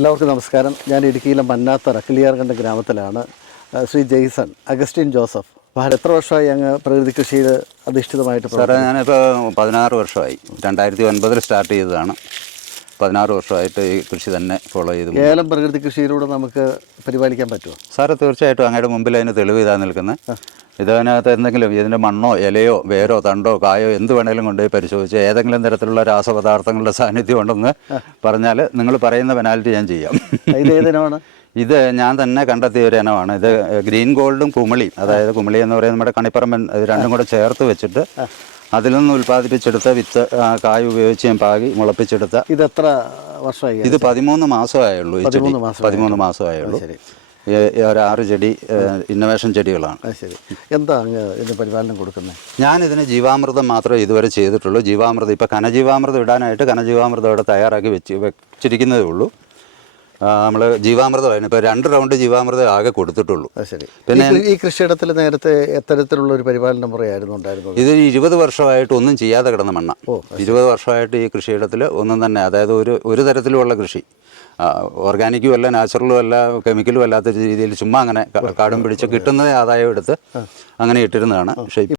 എല്ലാവർക്കും നമസ്കാരം. ഞാൻ ഇടുക്കിയിലെ മന്നാത്തറ കിളിയാർകണ്ട ഗ്രാമത്തിലാണ് ശ്രീ ജെയ്സൺ അഗസ്റ്റിൻ ജോസഫ്. അപ്പോൾ എത്ര വർഷമായി അങ്ങ് പ്രകൃതി കൃഷിയിൽ അധിഷ്ഠിതമായിട്ട് സാറേ ഞാനിപ്പോൾ പതിനാറ് വർഷമായി. രണ്ടായിരത്തി ഒൻപതിൽ സ്റ്റാർട്ട് ചെയ്തതാണ്. പതിനാറ് വർഷമായിട്ട് ഈ കൃഷി തന്നെ ഫോളോ ചെയ്തു. ഏലം പ്രകൃതി കൃഷിയിലൂടെ നമുക്ക് പരിപാലിക്കാൻ പറ്റുമോ സാറേ തീർച്ചയായിട്ടും അങ്ങയുടെ മുമ്പിൽ അതിന് തെളിവ് ഇതാ നിൽക്കുന്നത് ഇതിനകത്ത് എന്തെങ്കിലും ഇതിന്റെ മണ്ണോ ഇലയോ വേരോ തണ്ടോ കായോ എന്ത് വേണേലും കൊണ്ടുപോയി പരിശോധിച്ച് ഏതെങ്കിലും തരത്തിലുള്ള രാസപദാർത്ഥങ്ങളുടെ സാന്നിധ്യം ഉണ്ടെന്ന് പറഞ്ഞാൽ നിങ്ങൾ പറയുന്ന പെനാൽറ്റി ഞാൻ ചെയ്യാം. ഇത് ഏതിനാണ് ഇത് ഞാൻ തന്നെ കണ്ടെത്തിയ ഒരു ഇനമാണ്. ഇത് ഗ്രീൻ ഗോൾഡും കുമിളിയും. അതായത് കുമിളി എന്ന് പറയുന്നത് നമ്മുടെ കണിപ്പറമ്പൻ ഇത് രണ്ടും കൂടെ ചേർത്ത് വെച്ചിട്ട് അതിൽ നിന്ന് ഉൽപ്പാദിപ്പിച്ചെടുത്ത വിത്ത് കായ് ഉപയോഗിച്ച് ഞാൻ പാകി മുളപ്പിച്ചെടുത്ത ഇത് എത്ര വർഷമായി? ഇത് പതിമൂന്ന് മാസമായുള്ളൂ പതിമൂന്ന് മാസമായുള്ളൂ. പതിമൂന്ന് മാസമായുള്ളൂ ശരി. ഈ- ഈ ഒരു ആറ് ചെടി ഇന്നോവേഷൻ ചെടികളാണ്. ശരി. എന്താ അങ്ങ് ഇതിന് പരിപാലനം കൊടുക്കുന്നത് ഞാനിതിന് ജീവാമൃതം മാത്രമേ ഇതുവരെ ചെയ്തിട്ടുള്ളൂ. ജീവാമൃതം ഇപ്പോൾ കനജീവാമൃതം ഇടാനായിട്ട് കനജീവാമൃതം ഇവിടെ തയ്യാറാക്കി വെച്ച് വെച്ചിരിക്കുന്നതേ ഉള്ളൂ. നമ്മൾ ജീവാമൃതമായിരുന്നു ഇപ്പോൾ രണ്ട് റൗണ്ട് ജീവാമൃതം ആകെ കൊടുത്തിട്ടുള്ളൂ. ശരി. പിന്നെ- ഈ കൃഷിയിടത്തിൽ നേരത്തെ എത്തരത്തിലുള്ള ഒരു പരിപാലന മുറയായിരുന്നു ഉണ്ടായിരുന്നത്? ഇത് ഇരുപത് വർഷമായിട്ട് ഒന്നും ചെയ്യാതെ കിടന്ന മണ്ണ. ഇരുപത് വർഷമായിട്ട് ഈ കൃഷിയിടത്തിൽ ഒന്നും തന്നെ അതായത് ഒരു ഒരു തരത്തിലുമുള്ള കൃഷി. ഓർഗാനിക്കും അല്ല നാച്ചുറലും അല്ല കെമിക്കലും അല്ലാത്ത രീതിയിൽ ചുമ്മാ അങ്ങനെ കാടും പിടിച്ച് കിട്ടുന്ന ആദായം എടുത്ത് അങ്ങനെ ഇട്ടിരുന്നതാണ്. പക്ഷേ